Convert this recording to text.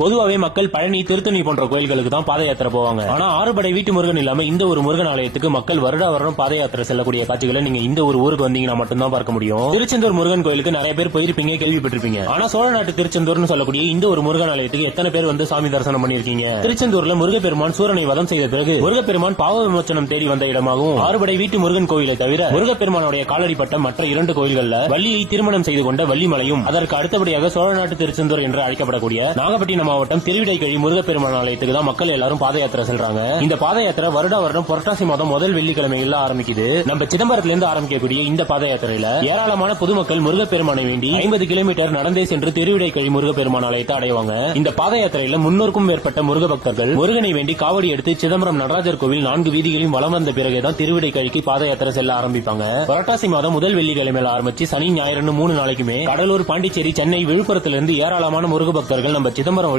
பொதுவாவே மக்கள் பழனி, திருத்தணி போன்ற கோயில்களுக்கு தான் பாத யாத்திரை போவாங்க. ஆனா ஆறுபடை வீட்டு முருகன் இல்லாம இந்த ஒரு முருகன் ஆலயத்துக்கு மக்கள் வருடா வருடம் பாத யாத்திரை செல்லக்கூடிய காட்சிகளை நீங்க இந்த ஒரு ஊருக்கு வந்தீங்கன்னா மட்டும்தான் பார்க்க முடியும். திருச்செந்தூர் முருகன் கோயிலுக்கு நிறைய பேர் போயிருப்பீங்க, கேள்விப்பட்டிருப்பீங்க. ஆனா சோழ நாட்டு திருச்செந்தூர்னு சொல்லக்கூடிய இந்த ஒரு முருகன் ஆலயத்துக்கு எத்தனை பேர் வந்து சாமி தரிசனம் பண்ணிருக்கீங்க? திருச்செந்தூர்ல முருகப்பெருமான் சூரனை வதம் செய்த பிறகு முருகப்பெருமான் பாவ விமோச்சனம் தேடி வந்த இடமாகவும் ஆறுபடை வீட்டு முருகன் கோயிலை தவிர முருகப்பெருமானுடைய காலடிப்பட்ட மற்ற 2 கோயில்கள்ல வள்ளியை திருமணம் செய்து கொண்ட வள்ளிமலையும், அதற்கு அடுத்தபடியாக சோழ நாட்டு திருச்செந்தூர் என்று அழைக்கப்படக்கூடிய நாகப்பட்டினம் மாவட்டம் திருவிடைக்கழி முருகப்பெருமான் ஆலயத்துக்கு தான் மக்கள் எல்லாரும் பாத யாத்திரை செல்றாங்க. இந்த பாத யாத்திரை வருடா வருடம் புரட்டாசி மாதம் முதல் வெள்ளிக்கிழமையில ஆரம்பிக்குது. நம்ம சிதம்பரத்துல இருந்து ஆரம்பிக்கக்கூடிய இந்த பாத யாத்திரையில ஏராளமான பொதுமக்கள் முருகப்பெருமானை வேண்டி 50 கிலோமீட்டர் நடந்தே சென்று திருவிடைக்கழி முருகப்பெருமான் ஆலயத்தை அடைவாங்க. இந்த பாத யாத்திரையில 300க்கும் மேற்பட்ட முருக பக்தர்கள் முருகனை வேண்டி காவடி எடுத்து சிதம்பரம் நடராஜர் கோவில் 4 வீதிகளையும் வலம் வந்த பிறகுதான் திருவிடைக்கழிக்கு பாத யாத்திரை செல்ல ஆரம்பிப்பாங்க. புரட்டாசி மாதம் முதல் வெள்ளிக்கிழமையில ஆரம்பிச்சு சனி ஞாயிறு 3 நாளைக்குமே கடலூர், பாண்டிச்சேரி, சென்னை, விழுப்புரத்திலிருந்து ஏராளமான முருக பக்தர்கள் நம்ம சிதம்பரம்